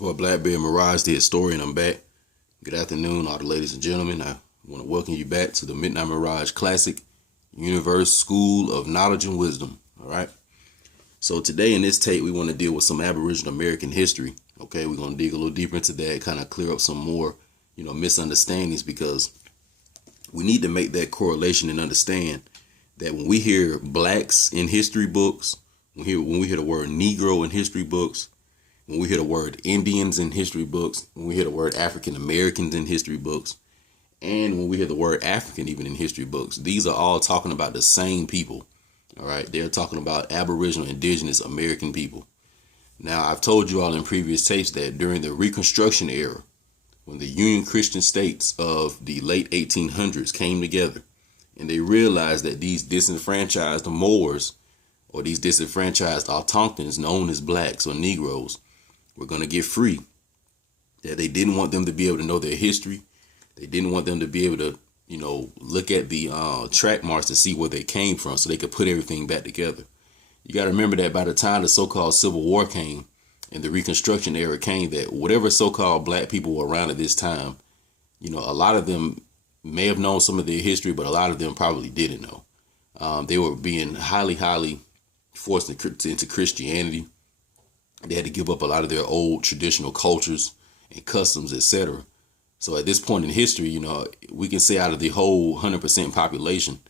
Well, Blackbeard Mirage, the historian, I'm back. Good afternoon, all the ladies and gentlemen. I want to welcome you back to the Midnight Mirage Classic Universe School of Knowledge and Wisdom. All right. So today in this tape, we want to deal with some Aboriginal American history. Okay, we're going to dig a little deeper into that, kind of clear up some more, misunderstandings, because we need to make that correlation and understand that when we hear blacks in history books, when we hear the word Negro in history books, when we hear the word Indians in history books, when we hear the word African Americans in history books, and when we hear the word African even in history books, these are all talking about the same people. All right. They're talking about Aboriginal, Indigenous American people. Now, I've told you all in previous tapes that during the Reconstruction era, when the Union Christian states of the late 1800s came together and they realized that these disenfranchised Moors or these disenfranchised Autochthons known as blacks or Negroes were going to get free, that they didn't want them to be able to know their history. They didn't want them to be able to, look at the track marks to see where they came from so they could put everything back together. You got to remember that by the time the so-called Civil War came and the Reconstruction era came, that whatever so-called black people were around at this time, a lot of them may have known some of their history, but a lot of them probably didn't know. They were being highly forced into Christianity. They had to give up a lot of their old traditional cultures and customs, etc. So at this point in history, we can say out of the whole 100% population,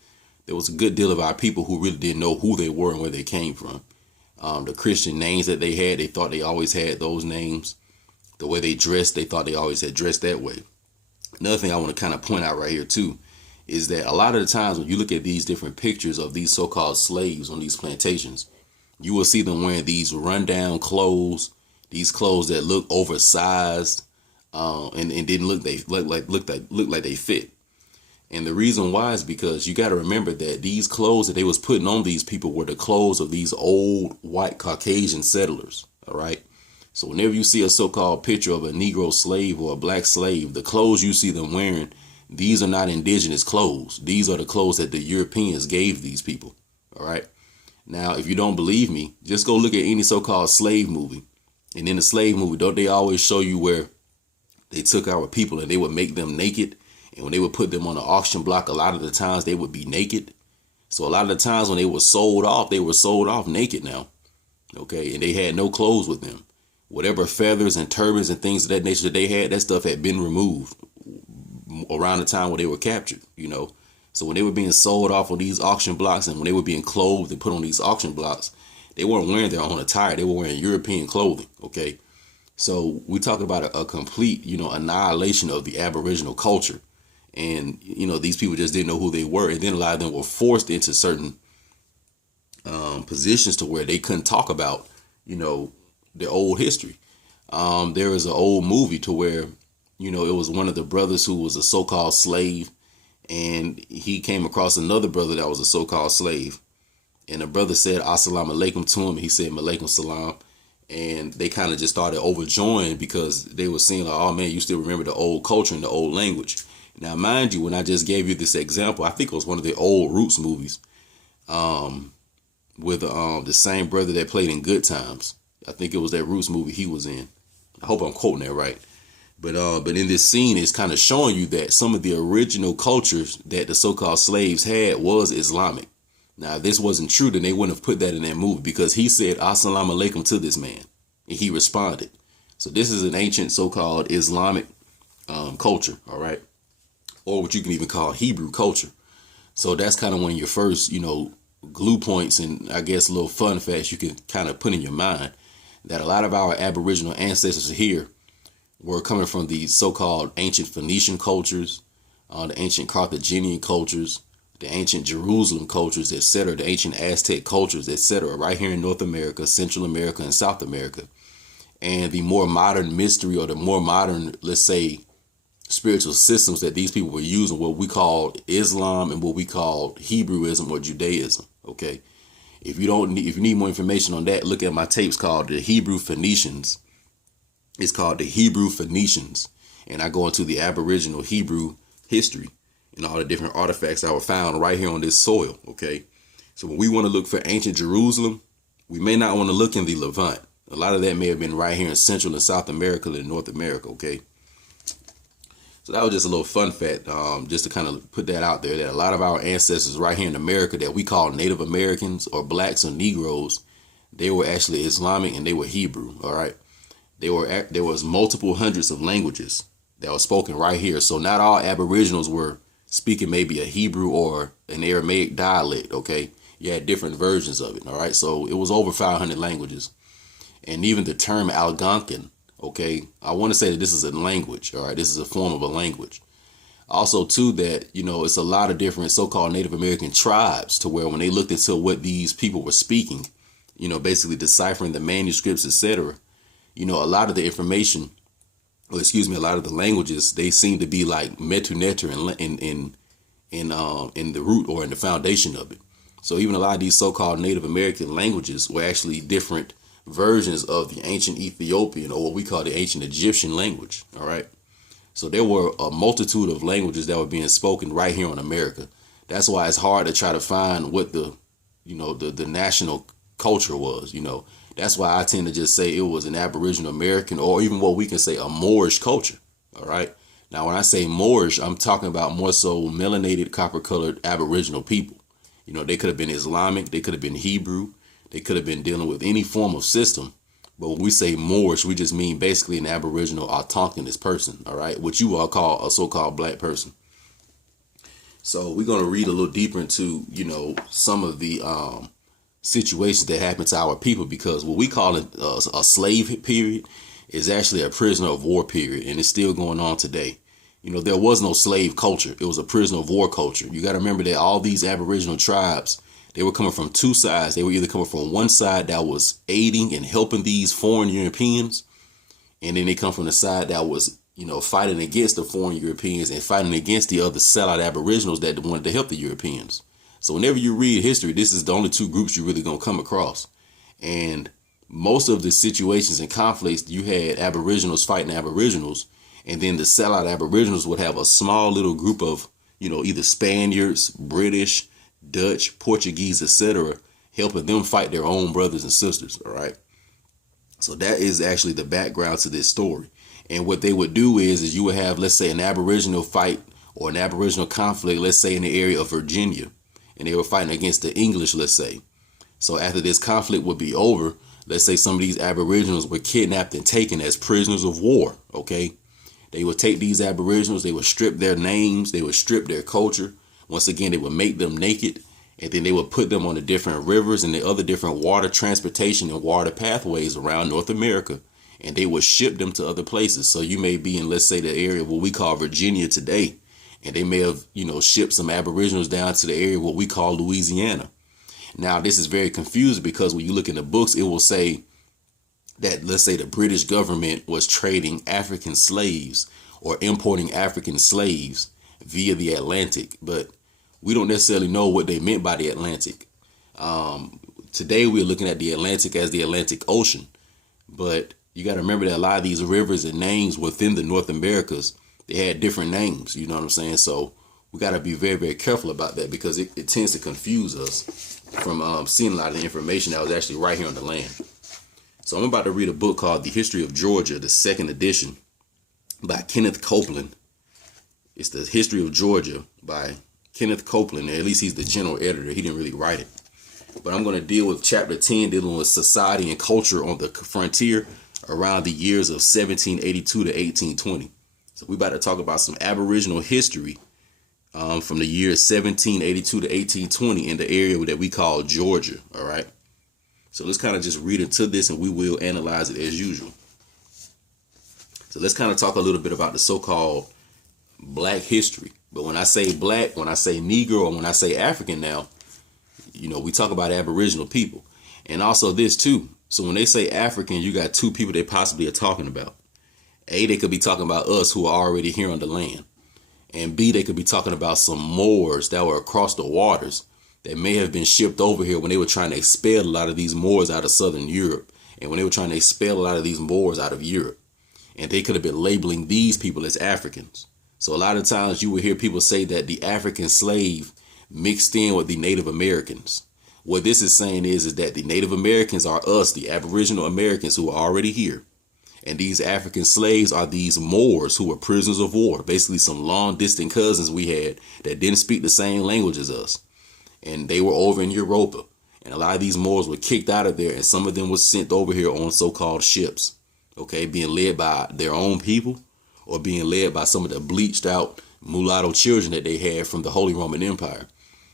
there was a good deal of our people who really didn't know who they were and where they came from. The Christian names that they had, they thought they always had those names. The way they dressed, they thought they always had dressed that way. Another thing I want to kind of point out right here too is that a lot of the times when you look at these different pictures of these so-called slaves on these plantations, you will see them wearing these rundown clothes, these clothes that look oversized, and didn't look like they fit. And the reason why is because you got to remember that these clothes that they was putting on these people were the clothes of these old white Caucasian settlers. All right. So whenever you see a so-called picture of a Negro slave or a black slave, the clothes you see them wearing, these are not indigenous clothes. These are the clothes that the Europeans gave these people. All right. Now, if you don't believe me, just go look at any so-called slave movie. And in the slave movie, don't they always show you where they took our people and they would make them naked? And when they would put them on the auction block, a lot of the times they would be naked. So a lot of the times when they were sold off naked now. OK, and they had no clothes with them. Whatever feathers and turbans and things of that nature that they had, that stuff had been removed around the time when they were captured, So when they were being sold off on these auction blocks and when they were being clothed and put on these auction blocks, they weren't wearing their own attire. They were wearing European clothing. OK, so we're talking about a complete, annihilation of the Aboriginal culture. And, these people just didn't know who they were. And then a lot of them were forced into certain positions to where they couldn't talk about, their old history. There was an old movie to where, it was one of the brothers who was a so-called slave. And he came across another brother that was a so-called slave. And the brother said, Assalamu alaikum to him. And he said, Malaikum salam. And they kind of just started overjoying because they were seeing, like, oh, man, you still remember the old culture and the old language. Now, mind you, when I just gave you this example, I think it was one of the old Roots movies with the same brother that played in Good Times. I think it was that Roots movie he was in. I hope I'm quoting that right. But in this scene, it's kind of showing you that some of the original cultures that the so-called slaves had was Islamic. Now, if this wasn't true, then they wouldn't have put that in that movie because he said, Assalamu alaikum to this man. And he responded. So this is an ancient so-called Islamic culture. All right. Or what you can even call Hebrew culture. So that's kind of one of your first, glue points and I guess little fun facts you can kind of put in your mind that a lot of our Aboriginal ancestors here were coming from the so-called ancient Phoenician cultures, the ancient Carthaginian cultures, the ancient Jerusalem cultures, etc., the ancient Aztec cultures, etc., right here in North America, Central America, and South America. And the more modern mystery or the more modern, let's say, spiritual systems that these people were using, what we call Islam and what we call Hebrewism or Judaism. OK, if you need more information on that, look at my tapes called the Hebrew Phoenicians. It's called the Hebrew Phoenicians. And I go into the Aboriginal Hebrew history and all the different artifacts that were found right here on this soil. OK, so when we want to look for ancient Jerusalem, we may not want to look in the Levant. A lot of that may have been right here in Central and South America and North America, okay? So that was just a little fun fact, just to kind of put that out there, that a lot of our ancestors right here in America that we call Native Americans or blacks or Negroes, they were actually Islamic and they were Hebrew, all right? There was multiple hundreds of languages that were spoken right here. So not all Aboriginals were speaking maybe a Hebrew or an Aramaic dialect, okay? You had different versions of it, all right? So it was over 500 languages. And even the term Algonquin, okay, I want to say that this is a language, all right? This is a form of a language. Also, too, that, you know, it's a lot of different so-called Native American tribes to where when they looked into what these people were speaking, you know, basically deciphering the manuscripts, etc., you know, a lot of the information, or excuse me, a lot of the languages, they seem to be like Metu Neter in the root or in the foundation of it. So even a lot of these so-called Native American languages were actually different versions of the ancient Ethiopian, or what we call the ancient Egyptian language. All right. So there were a multitude of languages that were being spoken right here in America. That's why it's hard to try to find what the national culture was. You know, that's why I tend to just say it was an Aboriginal American, or even what we can say a Moorish culture. All right. Now, when I say Moorish, I'm talking about more so melanated, copper-colored Aboriginal people. You know, they could have been Islamic, they could have been Hebrew, they could have been dealing with any form of system. But when we say Moorish, we just mean basically an Aboriginal autochthonous person, all right, which you all call a so-called black person. So we're going to read a little deeper into, you know, some of the situations that happened to our people, because what we call it a slave period is actually a prisoner of war period, and it's still going on today. You know, there was no slave culture. It was a prisoner of war culture. You got to remember that all these Aboriginal tribes, they were coming from two sides. They were either coming from one side that was aiding and helping these foreign Europeans, and then they come from the side that was, you know, fighting against the foreign Europeans and fighting against the other sellout Aboriginals that wanted to help the Europeans. So whenever you read history, this is the only two groups you're really going to come across. And most of the situations and conflicts, you had Aboriginals fighting Aboriginals, and then the sellout Aboriginals would have a small little group of, you know, either Spaniards, British, Dutch, Portuguese, etc., helping them fight their own brothers and sisters. All right. So that is actually the background to this story. And what they would do is you would have, let's say, an Aboriginal fight or an Aboriginal conflict, let's say in the area of Virginia, and they were fighting against the English, let's say. So after this conflict would be over, let's say some of these Aboriginals were kidnapped and taken as prisoners of war. OK, they would take these Aboriginals, they would strip their names, they would strip their culture. Once again, they would make them naked, and then they would put them on the different rivers and the other different water transportation and water pathways around North America, and they would ship them to other places. So you may be in, let's say, the area what we call Virginia today, and they may have, you know, shipped some Aboriginals down to the area what we call Louisiana. Now, this is very confusing because when you look in the books, it will say that, let's say, the British government was trading African slaves or importing African slaves via the Atlantic, but we don't necessarily know what they meant by the Atlantic. Today, we're looking at the Atlantic as the Atlantic Ocean, but you got to remember that a lot of these rivers and names within the North Americas, they had different names, you know what I'm saying? So we got to be very, very careful about that because it tends to confuse us from seeing a lot of the information that was actually right here on the land. So I'm about to read a book called The History of Georgia, the second edition by Kenneth Copeland. It's The History of Georgia by Kenneth Copeland. At least he's the general editor. He didn't really write it. But I'm going to deal with chapter 10, dealing with society and culture on the frontier around the years of 1782 to 1820. So we're about to talk about some Aboriginal history from the years 1782 to 1820 in the area that we call Georgia. All right. So let's kind of just read into this and we will analyze it as usual. So let's kind of talk a little bit about the so-called black history. But when I say black, when I say Negro, and when I say African now, you know, we talk about Aboriginal people. And also this too. So when they say African, you got two people they possibly are talking about. A, they could be talking about us who are already here on the land. And B, they could be talking about some Moors that were across the waters that may have been shipped over here when they were trying to expel a lot of these Moors out of Southern Europe. And when they were trying to expel a lot of these Moors out of Europe. And they could have been labeling these people as Africans. So a lot of times you will hear people say that the African slave mixed in with the Native Americans. What this is saying is that the Native Americans are us, the Aboriginal Americans who are already here. And these African slaves are these Moors who were prisoners of war, basically some long distant cousins we had that didn't speak the same language as us. And they were over in Europa. And a lot of these Moors were kicked out of there, and some of them were sent over here on so-called ships, okay, being led by their own people or being led by some of the bleached out mulatto children that they had from the Holy Roman Empire.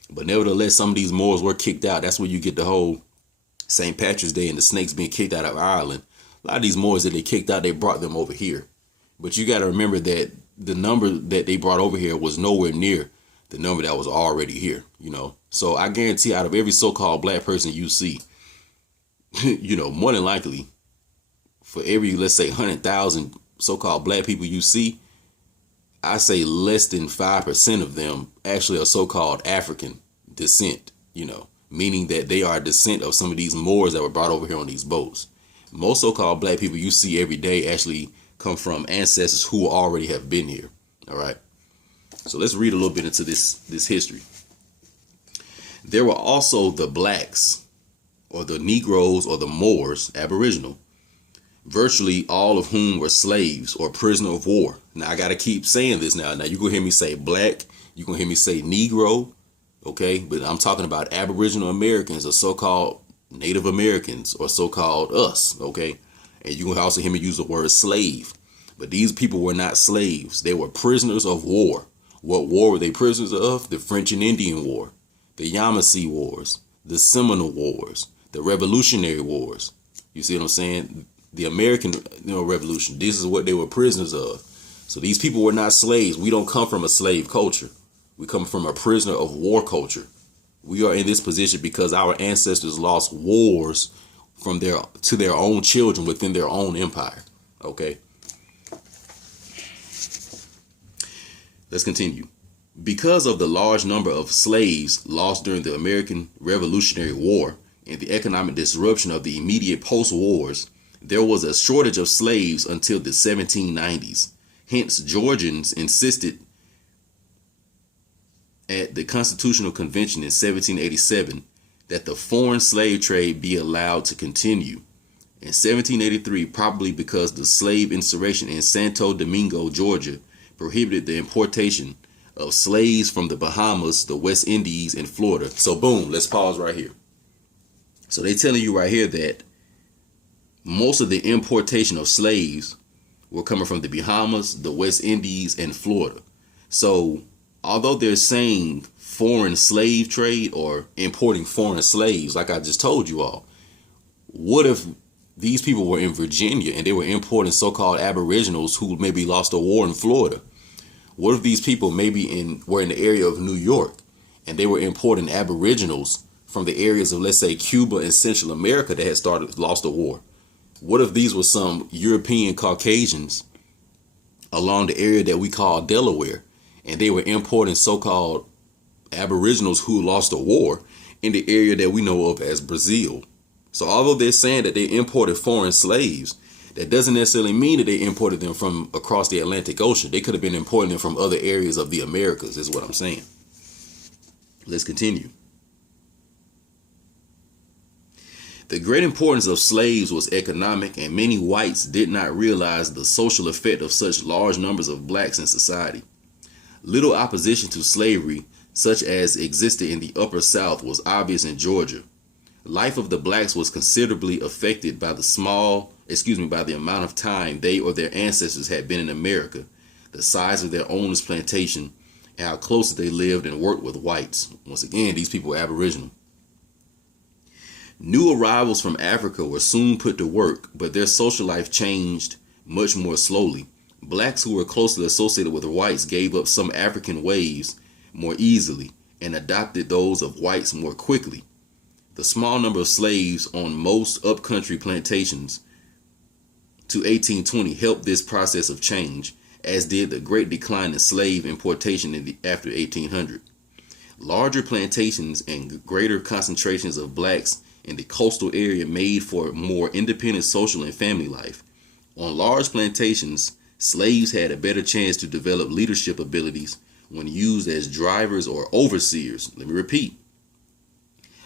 But nevertheless, some of these Moors were kicked out. That's where you get the whole St. Patrick's Day and the snakes being kicked out of Ireland. A lot of these Moors that they kicked out, they brought them over here. But you got to remember that the number that they brought over here was nowhere near the number that was already here, you know. So I guarantee out of every so-called black person you see, you know, more than likely, for every, let's say, 100,000 so-called black people you see, I say less than 5% of them actually are so-called African descent, you know, meaning that they are a descent of some of these Moors that were brought over here on these boats. Most so-called black people you see every day actually come from ancestors who already have been here. All right. So let's read a little bit into this history. There were also the blacks, or the Negroes, or the Moors, Aboriginal, virtually all of whom were slaves or prisoner of war. Now, I got to keep saying this now. Now, you're going to hear me say black. You're going to hear me say Negro. Okay. But I'm talking about Aboriginal Americans, or so-called Native Americans, or so-called us. Okay. And you can also hear me use the word slave. But these people were not slaves. They were prisoners of war. What war were they prisoners of? The French and Indian War, the Yamasee Wars, the Seminole Wars, the Revolutionary Wars. You see what I'm saying? The American, Revolution. This is what they were prisoners of. So these people were not slaves. We don't come from a slave culture. We come from a prisoner of war culture. We are in this position because our ancestors lost wars to their own children within their own empire. Okay. Let's continue. Because of the large number of slaves lost during the American Revolutionary War and the economic disruption of the immediate post-wars, there was a shortage of slaves until the 1790s. Hence, Georgians insisted at the Constitutional Convention in 1787 that the foreign slave trade be allowed to continue. In 1783, probably because the slave insurrection in Santo Domingo, Georgia, prohibited the importation of slaves from the Bahamas, the West Indies, and Florida. So boom, let's pause right here. So they're telling you right here that most of the importation of slaves were coming from the Bahamas, the West Indies, and Florida. So although they're saying foreign slave trade or importing foreign slaves, like I just told you all, what if these people were in Virginia and they were importing so-called Aboriginals who maybe lost a war in Florida? What if these people maybe were in the area of New York and they were importing Aboriginals from the areas of, let's say, Cuba and Central America that had lost a war? What if these were some European Caucasians along the area that we call Delaware, and they were importing so-called Aboriginals who lost a war in the area that we know of as Brazil? So although they're saying that they imported foreign slaves, that doesn't necessarily mean that they imported them from across the Atlantic Ocean. They could have been importing them from other areas of the Americas, is what I'm saying. Let's continue. The great importance of slaves was economic, and many whites did not realize the social effect of such large numbers of blacks in society. Little opposition to slavery, such as existed in the Upper South, was obvious in Georgia. Life of the blacks was considerably affected by by the amount of time they or their ancestors had been in America, the size of their owners' plantation, and how closely they lived and worked with whites. Once again, these people were Aboriginal. New arrivals from Africa were soon put to work, but their social life changed much more slowly. Blacks who were closely associated with whites gave up some African ways more easily and adopted those of whites more quickly. The small number of slaves on most upcountry plantations to 1820 helped this process of change, as did the great decline in slave importation after 1800. Larger plantations and greater concentrations of blacks in the coastal area made for more independent social and family life. On large plantations, slaves had a better chance to develop leadership abilities when used as drivers or overseers. Let me repeat.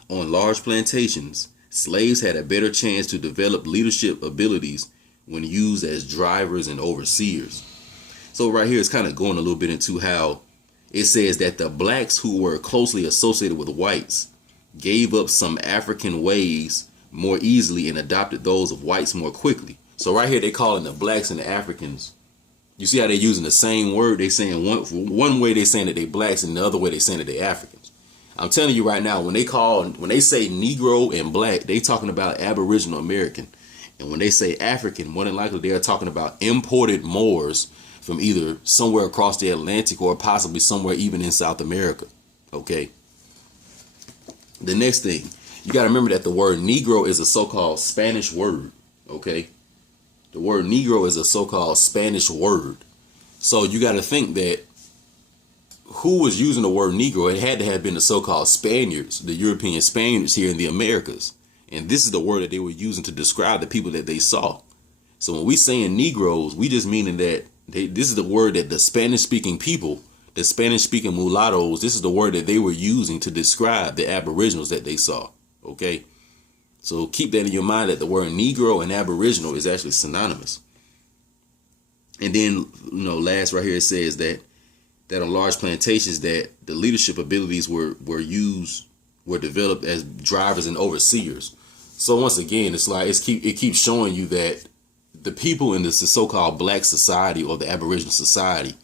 On large plantations, slaves had a better chance to develop leadership abilities when used as drivers and overseers. So right here, it's kind of going a little bit into how it says that the blacks who were closely associated with whites gave up some African ways more easily and adopted those of whites more quickly. So right here, they calling the blacks and the Africans. You see how they're using the same word? They saying one way they're saying that they blacks, and the other way they're saying that they Africans. I'm telling you right now, when they say Negro and black, they talking about Aboriginal American. And when they say African, more than likely they are talking about imported Moors from either somewhere across the Atlantic or possibly somewhere even in South America. Okay. The next thing, you got to remember that the word Negro is a so-called Spanish word. Okay. The word Negro is a so-called Spanish word. So you got to think that who was using the word Negro? It had to have been the so-called Spaniards, the European Spaniards here in the Americas. And this is the word that they were using to describe the people that they saw. So when we saying Negroes, we just meaning that this is the word that the Spanish-speaking people, the Spanish-speaking mulattoes, this is the word that they were using to describe the Aboriginals that they saw. Okay? So keep that in your mind, that the word Negro and Aboriginal is actually synonymous. And then, last right here, it says that on large plantations that the leadership abilities were developed as drivers and overseers. So once again, it's like it keeps showing you that the people in this so-called black society or the Aboriginal society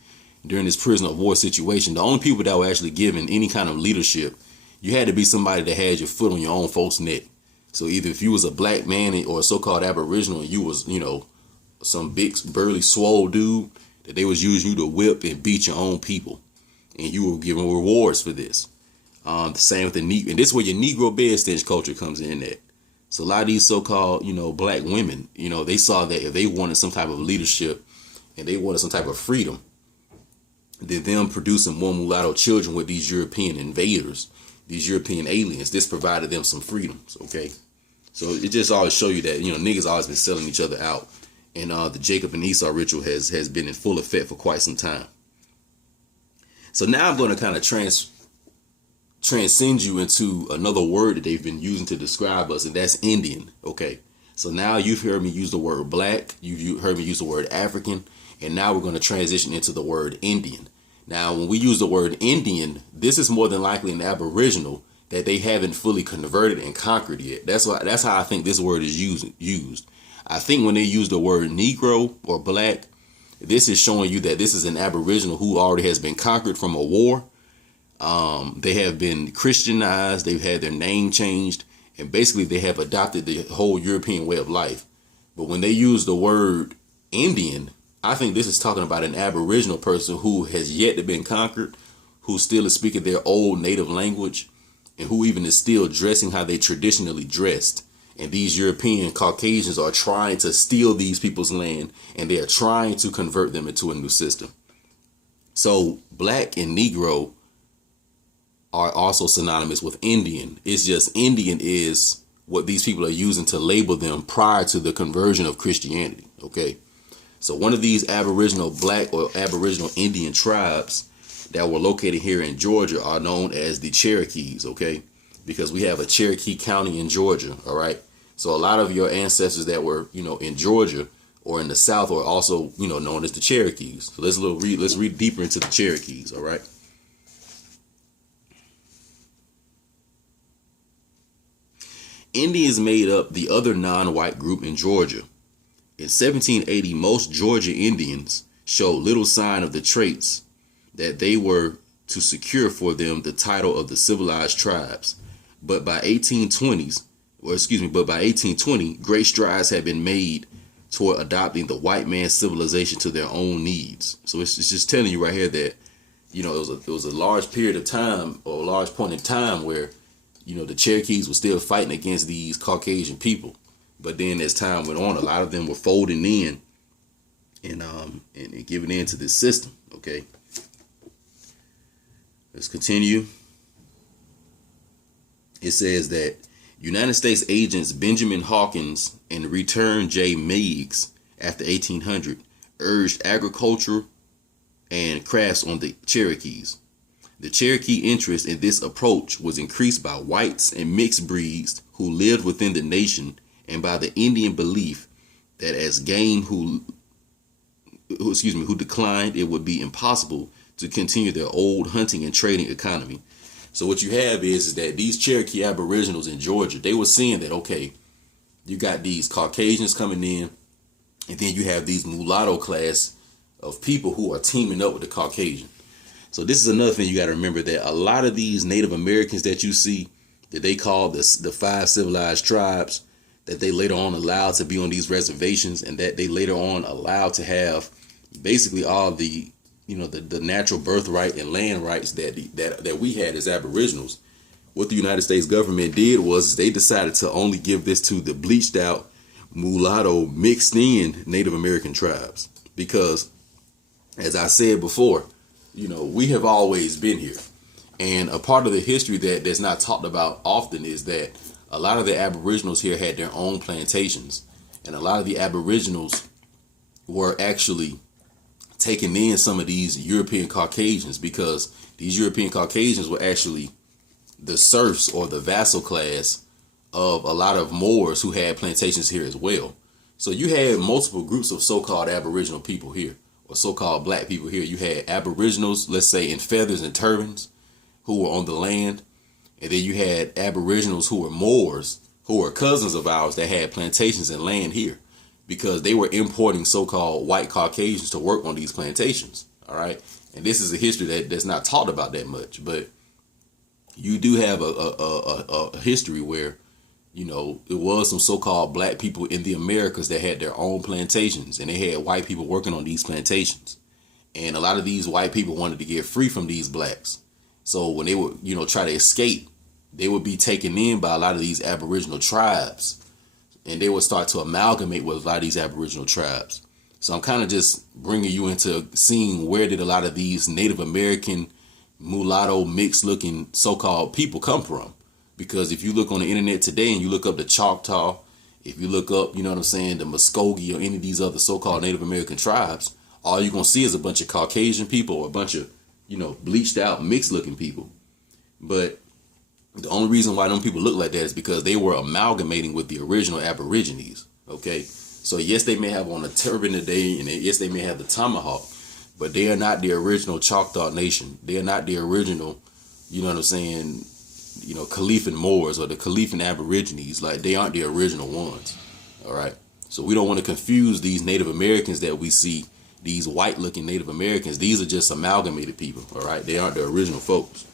during this prisoner of war situation, the only people that were actually given any kind of leadership, you had to be somebody that had your foot on your own folks' neck. So either if you was a black man or a so-called Aboriginal and you was, some big burly swole dude, that they was using you to whip and beat your own people, and you were given rewards for this. The same with the Negro, and this is where your Negro bed stench culture comes in at. So a lot of these so-called, black women, they saw that if they wanted some type of leadership and they wanted some type of freedom, then them producing more mulatto children with these European invaders, these European aliens, this provided them some freedoms. Okay. So it just always show you that, niggas always been selling each other out. And the Jacob and Esau ritual has been in full effect for quite some time. So now I'm going to kind of transcend you into another word that they've been using to describe us, and that's Indian. Okay. So now you've heard me use the word black. You've heard me use the word African. And now we're going to transition into the word Indian. Now, when we use the word Indian, this is more than likely an Aboriginal that they haven't fully converted and conquered yet. That's how I think this word is used. I think when they use the word Negro or black, this is showing you that this is an Aboriginal who already has been conquered from a war. They have been Christianized. They've had their name changed. And basically they have adopted the whole European way of life. But when they use the word Indian, I think this is talking about an Aboriginal person who has yet to been conquered, who still is speaking their old native language, and who even is still dressing how they traditionally dressed. And these European Caucasians are trying to steal these people's land, and they are trying to convert them into a new system. So black and Negro are also synonymous with Indian. It's just Indian is what these people are using to label them prior to the conversion of Christianity. Okay. So one of these Aboriginal black or Aboriginal Indian tribes that were located here in Georgia are known as the Cherokees. Okay. Because we have a Cherokee County in Georgia. All right. So a lot of your ancestors that were, in Georgia or in the South are also, known as the Cherokees. So let's read deeper into the Cherokees. All right. Indians made up the other non-white group in Georgia. In 1780, most Georgia Indians showed little sign of the traits that they were to secure for them the title of the civilized tribes. But by 1820, great strides had been made toward adopting the white man's civilization to their own needs. So it's just telling you right here that, it was a large period of time, or a large point in time where, the Cherokees were still fighting against these Caucasian people. But then as time went on, a lot of them were folding in and giving in to this system. Okay. Let's continue. It says that United States agents Benjamin Hawkins and Return J. Meigs after 1800 urged agriculture and crafts on the Cherokees. The Cherokee interest in this approach was increased by whites and mixed breeds who lived within the nation, and by the Indian belief that as game who declined, it would be impossible to continue their old hunting and trading economy. So what you have is that these Cherokee Aboriginals in Georgia, they were seeing that, okay, you got these Caucasians coming in, and then you have these mulatto class of people who are teaming up with the Caucasian. So this is another thing you got to remember, that a lot of these Native Americans that you see, that they call the 5 civilized tribes, that they later on allowed to be on these reservations, and that they later on allowed to have basically all the, the natural birthright and land rights that we had as Aboriginals. What the United States government did was they decided to only give this to the bleached out, mulatto, mixed in Native American tribes. Because, as I said before, we have always been here. And a part of the history that's not talked about often is that a lot of the Aboriginals here had their own plantations. And a lot of the Aboriginals were actually taking in some of these European Caucasians, because these European Caucasians were actually the serfs or the vassal class of a lot of Moors who had plantations here as well. So you had multiple groups of so-called Aboriginal people here, or so-called black people here. You had Aboriginals, let's say in feathers and turbans, who were on the land. And then you had Aboriginals who were Moors, who were cousins of ours, that had plantations and land here, because they were importing so-called white Caucasians to work on these plantations. All right. And this is a history that's not talked about that much, but you do have a history where, it was some so-called black people in the Americas that had their own plantations, and they had white people working on these plantations. And a lot of these white people wanted to get free from these blacks. So when they would, try to escape, they would be taken in by a lot of these Aboriginal tribes, and they would start to amalgamate with a lot of these Aboriginal tribes. So I'm kind of just bringing you into seeing where did a lot of these Native American mulatto mixed looking so-called people come from. Because if you look on the internet today and you look up the Choctaw, if you look up, the Muskogee or any of these other so-called Native American tribes, all you're going to see is a bunch of Caucasian people or a bunch of, bleached out mixed looking people. But the only reason why them people look like that is because they were amalgamating with the original Aborigines. Okay. So yes, they may have on a turban today, and yes, they may have the tomahawk, but they are not the original Choctaw Nation. They are not the original, Khalifan Moors or the Khalifan Aborigines. Like, they aren't the original ones. All right. So we don't want to confuse these Native Americans that we see, these white looking Native Americans. These are just amalgamated people. All right. They aren't the original folks.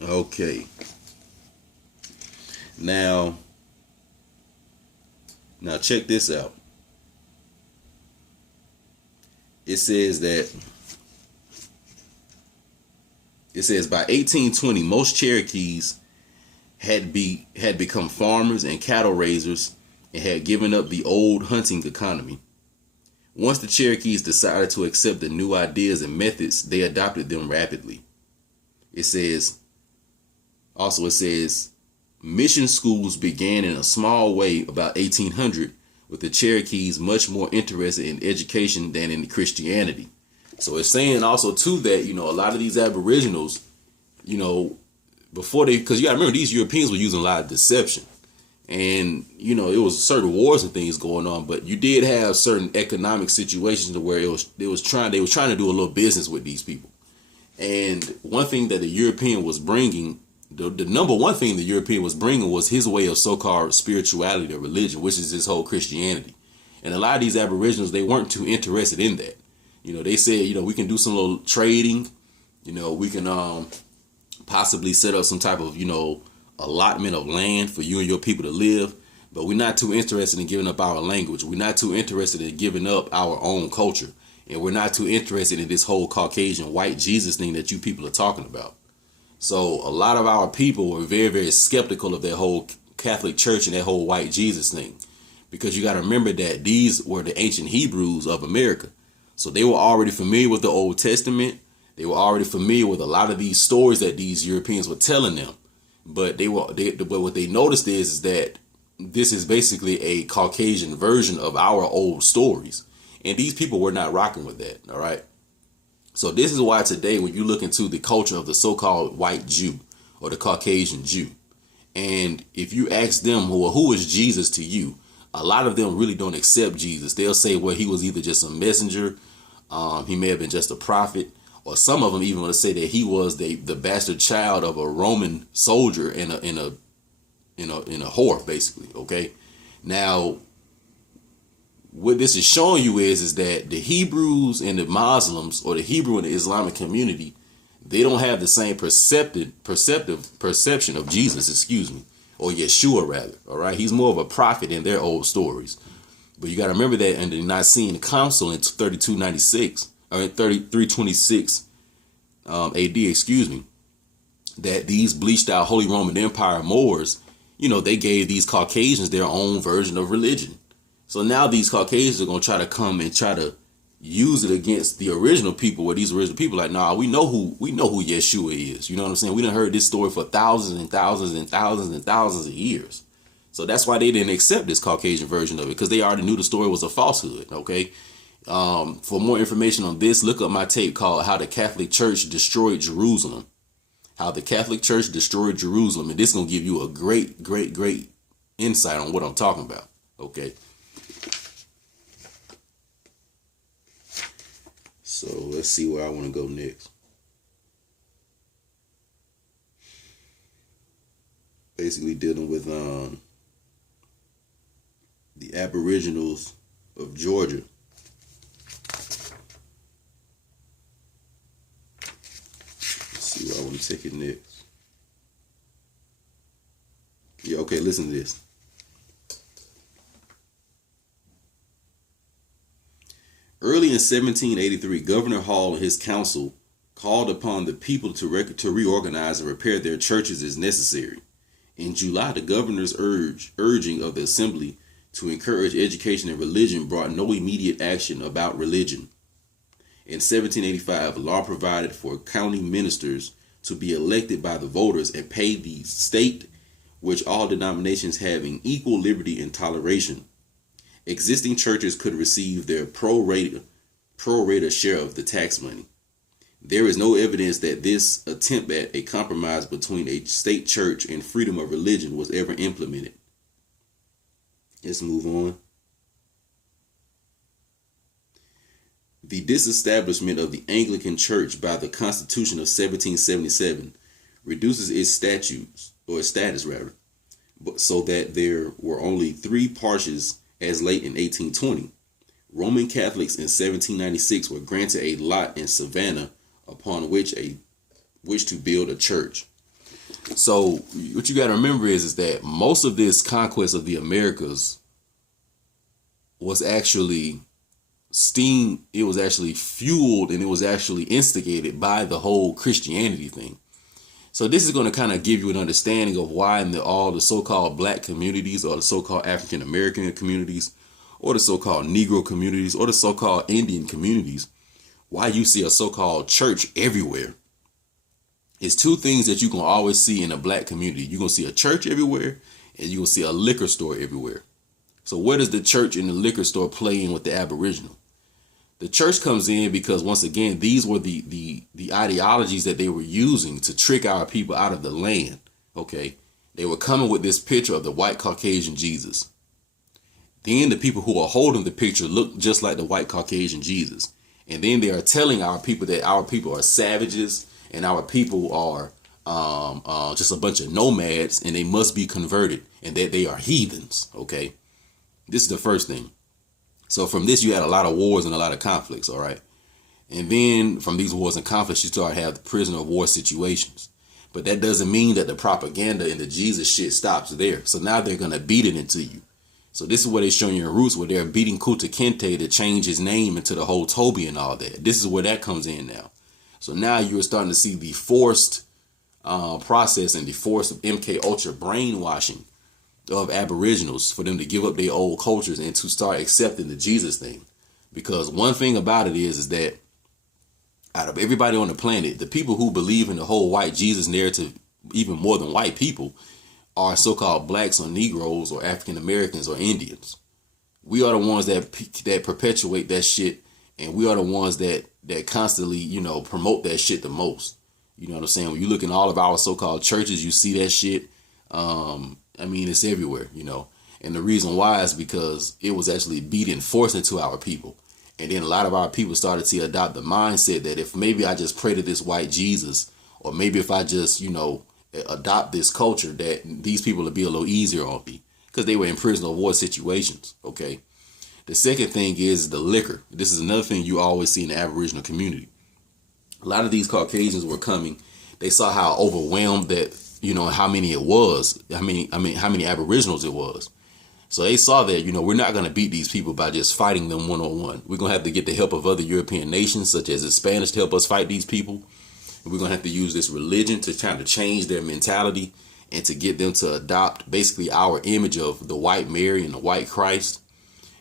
Okay. Now check this out. It says by 1820, most Cherokees had become farmers and cattle raisers and had given up the old hunting economy. Once the Cherokees decided to accept the new ideas and methods, they adopted them rapidly. It says, mission schools began in a small way about 1800, with the Cherokees much more interested in education than in Christianity. So it's saying also too that, a lot of these Aboriginals, before because you gotta remember, these Europeans were using a lot of deception, and, it was certain wars and things going on, but you did have certain economic situations where they was trying to do a little business with these people. And one thing that the European was bringing, the number one thing the European was bringing was his way of so-called spirituality or religion, which is his whole Christianity. And a lot of these Aboriginals, they weren't too interested in that. They said, we can do some little trading, we can possibly set up some type of, allotment of land for you and your people to live. But we're not too interested in giving up our language. We're not too interested in giving up our own culture. And we're not too interested in this whole Caucasian white Jesus thing that you people are talking about. So a lot of our people were very, very skeptical of that whole Catholic Church and that whole white Jesus thing. Because you got to remember that these were the ancient Hebrews of America. So they were already familiar with the Old Testament. They were already familiar with a lot of these stories that these Europeans were telling them. But but what they noticed is that this is basically a Caucasian version of our old stories. And these people were not rocking with that. All right. So this is why today, when you look into the culture of the so-called white Jew or the Caucasian Jew, and if you ask them, who is Jesus to you? A lot of them really don't accept Jesus. They'll say, well, he was either just a messenger, he may have been just a prophet, or some of them even want to say that he was the bastard child of a Roman soldier in a whore, basically. Okay, now what this is showing you is that the Hebrews and the Muslims, or the Hebrew and the Islamic community, they don't have the same perception of Jesus, or Yeshua rather. All right, he's more of a prophet in their old stories. But you got to remember that in the Nicene Council in 3296 or in 3326 AD, that these bleached out Holy Roman Empire Moors, they gave these Caucasians their own version of religion. So now these Caucasians are going to try to come and try to use it against the original people, where these original people like, nah, we know who Yeshua is. You know what I'm saying? We done heard this story for thousands and thousands and thousands and thousands of years. So that's why they didn't accept this Caucasian version of it, because they already knew the story was a falsehood. Okay. For more information on this, look up my tape called How the Catholic Church Destroyed Jerusalem. How the Catholic Church Destroyed Jerusalem. And this is going to give you a great, great, great insight on what I'm talking about. Okay. So let's see where I want to go next. Basically dealing with the Aboriginals of Georgia. Let's see where I want to take it next. Yeah, okay, listen to this. Early in 1783, Governor Hall and his council called upon the people to reorganize and repair their churches as necessary. In July, the governor's urging of the assembly to encourage education and religion brought no immediate action about religion. In 1785, a law provided for county ministers to be elected by the voters and pay the state, which all denominations having equal liberty and toleration. Existing churches could receive their pro rata share of the tax money. There is no evidence that this attempt at a compromise between a state church and freedom of religion was ever implemented. Let's move on. The disestablishment of the Anglican Church by the Constitution of 1777 reduces its status, so that there were only 3 parishes as late in 1820. Roman Catholics in 1796 were granted a lot in Savannah upon which to build a church. So what you got to remember is that most of this conquest of the Americas was actually it was actually fueled, and it was actually instigated by the whole Christianity thing. So this is going to kind of give you an understanding of why in all the so-called black communities, or the so-called African American communities, or the so-called Negro communities, or the so-called Indian communities, why you see a so-called church everywhere. It's 2 things that you can always see in a black community. You're going to see a church everywhere, and you're going to see a liquor store everywhere. So where does the church and the liquor store play in with the Aboriginal? The church comes in because, once again, these were the ideologies that they were using to trick our people out of the land. Okay. They were coming with this picture of the white Caucasian Jesus. Then the people who are holding the picture look just like the white Caucasian Jesus. And then they are telling our people that our people are savages, and our people are just a bunch of nomads, and they must be converted, and that they are heathens. Okay. This is the first thing. So from this, you had a lot of wars and a lot of conflicts. All right. And then from these wars and conflicts, you start to have the prisoner of war situations. But that doesn't mean that the propaganda and the Jesus shit stops there. So now they're going to beat it into you. So this is where they're showing your roots, where they're beating Kuta Kinte to change his name into the whole Toby and all that. This is where that comes in now. So now you're starting to see the forced process and the forced MK Ultra brainwashing of Aboriginals for them to give up their old cultures and to start accepting the Jesus thing. Because one thing about it is that out of everybody on the planet, the people who believe in the whole white Jesus narrative, even more than white people, are so-called blacks or Negroes or African Americans or Indians. We are the ones that perpetuate that shit And we are the ones that constantly, promote that shit the most. You know what I'm saying? When you look in all of our so-called churches, you see that shit. It's everywhere, And the reason why is because it was actually being forced into our people. And then a lot of our people started to adopt the mindset that if maybe I just pray to this white Jesus, or maybe if I just, adopt this culture, that these people will be a little easier on me because they were in prisoner of war situations. Okay. The second thing is the liquor. This is another thing you always see in the Aboriginal community. A lot of these Caucasians were coming. They saw how overwhelmed that, how many it was. How many Aboriginals it was. So they saw that, we're not going to beat these people by just fighting them one-on-one. We're going to have to get the help of other European nations, such as the Spanish, to help us fight these people. And we're going to have to use this religion to try to change their mentality and to get them to adopt basically our image of the white Mary and the white Christ.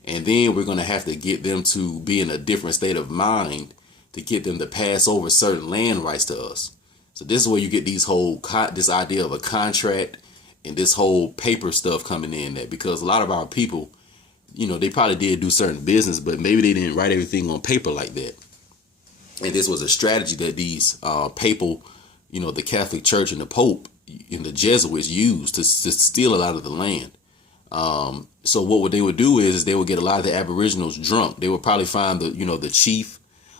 And then we're going to have to get them to be in a different state of mind to get them to pass over certain land rights to us. So this is where you get this idea of a contract and this whole paper stuff coming in there, because a lot of our people, they probably did do certain business, but maybe they didn't write everything on paper like that. And this was a strategy that these papal, the Catholic Church and the Pope and the Jesuits used to steal a lot of the land. So what they would do is they would get a lot of the Aboriginals drunk. They would probably find the chief,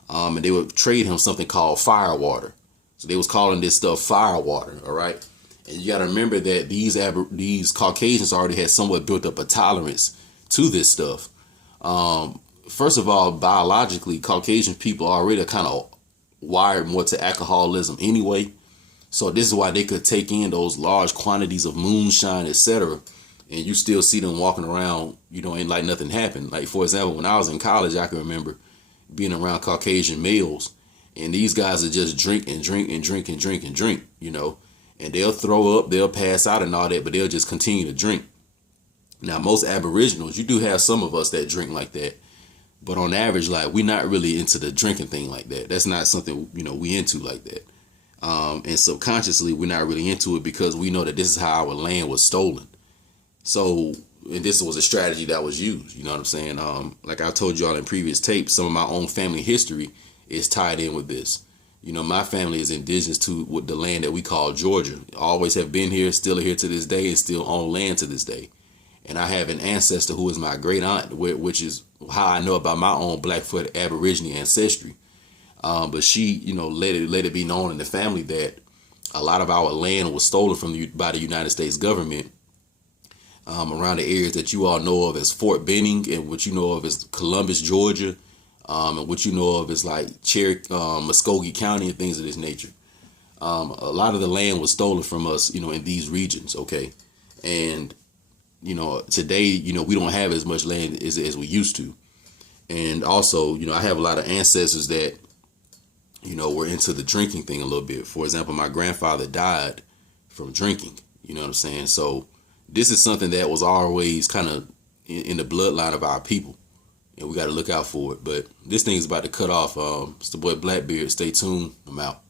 and they would trade him something called firewater. So they was calling this stuff firewater. All right. And you got to remember that these Caucasians already had somewhat built up a tolerance to this stuff. First of all, biologically, Caucasian people already kind of wired more to alcoholism anyway. So this is why they could take in those large quantities of moonshine, etc. And you still see them walking around, ain't like nothing happened. Like, for example, when I was in college, I can remember being around Caucasian males, and these guys are just drink and drink and drink and drink and drink, and they'll throw up, they'll pass out and all that, but they'll just continue to drink. Now, most Aboriginals, you do have some of us that drink like that, but on average, like, we're not really into the drinking thing like that. That's not something, we into like that. And subconsciously, we're not really into it because we know that this is how our land was stolen. So, and this was a strategy that was used, you know what I'm saying? Like I told y'all in previous tapes, some of my own family history is tied in with this. My family is indigenous to the land that we call Georgia. Always have been here, still here to this day, and still own land to this day. And I have an ancestor who is my great aunt, which is how I know about my own Blackfoot Aborigine ancestry. But she, let it be known in the family that a lot of our land was stolen by the United States government around the areas that you all know of as Fort Benning and what you know of as Columbus, Georgia, and what you know of as like Muskogee County and things of this nature. A lot of the land was stolen from us, in these regions. Okay. And, today, we don't have as much land as we used to. And also, I have a lot of ancestors that, were into the drinking thing a little bit. For example, my grandfather died from drinking, you know what I'm saying? So this is something that was always kind of in the bloodline of our people, and we got to look out for it. But this thing's about to cut off. It's the boy Blackbeard. Stay tuned. I'm out.